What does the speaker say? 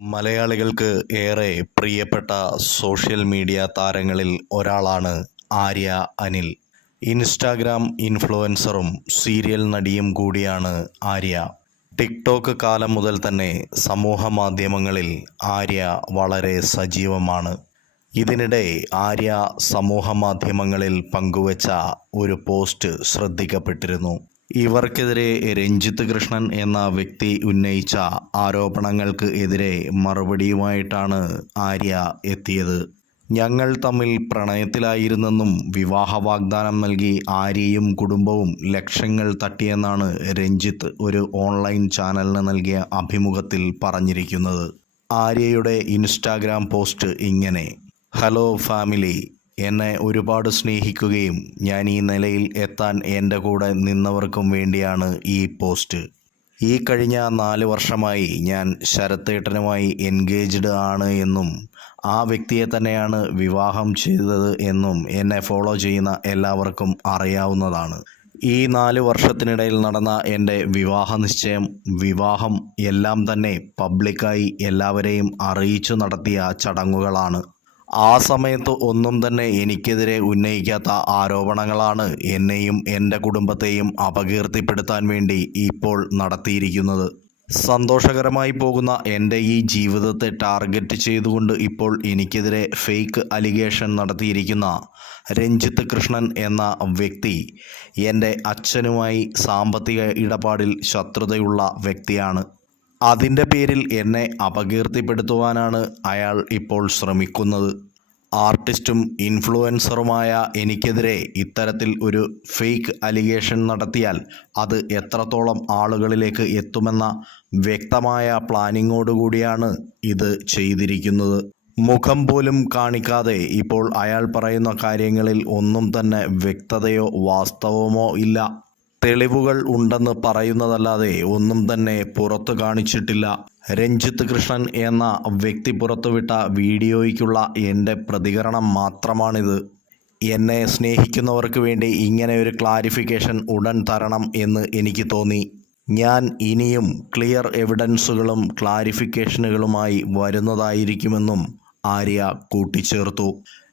മലയാളികൾക്ക് ഏറെ പ്രിയപ്പെട്ട സോഷ്യൽ മീഡിയ താരങ്ങളിൽ ഒരാളാണ് ആര്യ അനിൽ. ഇൻസ്റ്റാഗ്രാം ഇൻഫ്ലുവൻസറും സീരിയൽ നടിയും കൂടിയാണ് ആര്യ. ടിക്ടോക്ക് കാലം മുതൽ തന്നെ സമൂഹ മാധ്യമങ്ങളിൽ ആര്യ വളരെ സജീവമാണ്. ഇതിനിടെ ആര്യ സമൂഹ മാധ്യമങ്ങളിൽ പങ്കുവച്ച ഒരു പോസ്റ്റ് ശ്രദ്ധിക്കപ്പെട്ടിരുന്നു. ഇവർക്കെതിരെ രഞ്ജിത്ത് കൃഷ്ണൻ എന്ന വ്യക്തി ഉന്നയിച്ച ആരോപണങ്ങൾക്ക് എതിരെ മറുപടിയുമായിട്ടാണ് ആര്യ എത്തിയത്. ഞങ്ങൾ തമ്മിൽ പ്രണയത്തിലായിരുന്നെന്നും വിവാഹ വാഗ്ദാനം നൽകി ആര്യയും കുടുംബവും ലക്ഷങ്ങൾ തട്ടിയെന്നാണ് രഞ്ജിത്ത് ഒരു ഓൺലൈൻ ചാനലിന് നൽകിയ അഭിമുഖത്തിൽ പറഞ്ഞിരിക്കുന്നത്. ആര്യയുടെ ഇൻസ്റ്റാഗ്രാം പോസ്റ്റ് ഇങ്ങനെ. ഹലോ ഫാമിലി എന്നെ ഒരുപാട് സ്നേഹിക്കുകയും ഞാൻ ഈ നിലയിൽ എത്താൻ എന്റെ കൂടെ നിന്നവർക്കും വേണ്ടിയാണ് ഈ പോസ്റ്റ്. ഈ കഴിഞ്ഞ നാല് വർഷമായി ഞാൻ ശരത്തേട്ടനുമായി എൻഗേജ്ഡ് ആണ് എന്നും ആ വ്യക്തിയെ തന്നെയാണ് വിവാഹം ചെയ്തത് എന്നും എന്നെ ഫോളോ ചെയ്യുന്ന എല്ലാവർക്കും അറിയാവുന്നതാണ്. ഈ നാല് വർഷത്തിനിടയിൽ നടന്ന എന്റെ വിവാഹ നിശ്ചയം വിവാഹം എല്ലാം തന്നെ പബ്ലിക്കായി എല്ലാവരെയും അറിയിച്ചു നടത്തിയ ചടങ്ങുകളാണ്. ആ സമയത്ത് ഒന്നും തന്നെ എനിക്കെതിരെ ഉന്നയിക്കാത്ത ആരോപണങ്ങളാണ് എന്നെയും എന്റെ കുടുംബത്തെയും അപകീർത്തിപ്പെടുത്താൻ വേണ്ടി ഇപ്പോൾ നടത്തിയിരിക്കുന്നത്. സന്തോഷകരമായി പോകുന്ന എന്റെ ഈ ജീവിതത്തെ ടാർഗറ്റ് ചെയ്തുകൊണ്ട് ഇപ്പോൾ എനിക്കെതിരെ ഫേക്ക് അലിഗേഷൻ നടത്തിയിരിക്കുന്ന രഞ്ജിത്ത് കൃഷ്ണൻ എന്ന വ്യക്തി എന്റെ അച്ഛനുമായി സാമ്പത്തിക ഇടപാടിൽ ശത്രുതയുള്ള വ്യക്തിയാണ്. അതിന്റെ പേരിൽ എന്നെ അപകീർത്തിപ്പെടുത്തുവാനാണ് അയാൾ ഇപ്പോൾ ശ്രമിക്കുന്നത്. ആർട്ടിസ്റ്റും ഇൻഫ്ലുവൻസറുമായ എനിക്കെതിരെ ഇത്തരത്തിൽ ഒരു ഫേക്ക് അലിഗേഷൻ നടത്തിയാൽ അത് എത്രത്തോളം ആളുകളിലേക്ക് എത്തുമെന്ന വ്യക്തമായ പ്ലാനിങ്ങോടുകൂടിയാണ് ഇത് ചെയ്തിരിക്കുന്നത്. മുഖം പോലും കാണിക്കാതെ ഇപ്പോൾ അയാൾ പറയുന്ന കാര്യങ്ങളിൽ ഒന്നും തന്നെ വ്യക്തതയോ വാസ്തവമോ ഇല്ല. തെളിവുകൾ ഉണ്ടെന്ന് പറയുന്നതല്ലാതെ ഒന്നും തന്നെ പുറത്തു കാണിച്ചിട്ടില്ല. രഞ്ജിത്ത് കൃഷ്ണൻ എന്ന വ്യക്തി പുറത്തുവിട്ട വീഡിയോയ്ക്കുള്ള എന്റെ പ്രതികരണം മാത്രമാണിത്. എന്നെ സ്നേഹിക്കുന്നവർക്ക് വേണ്ടി ഇങ്ങനെ ഒരു ക്ലാരിഫിക്കേഷൻ ഉടൻ തരണം എന്ന് എനിക്ക് തോന്നി. ഞാൻ ഇനിയും ക്ലിയർ എവിഡൻസുകളും ക്ലാരിഫിക്കേഷനുകളുമായി വരുന്നതായിരിക്കുമെന്നും ആര്യ കൂട്ടിച്ചേർത്തു.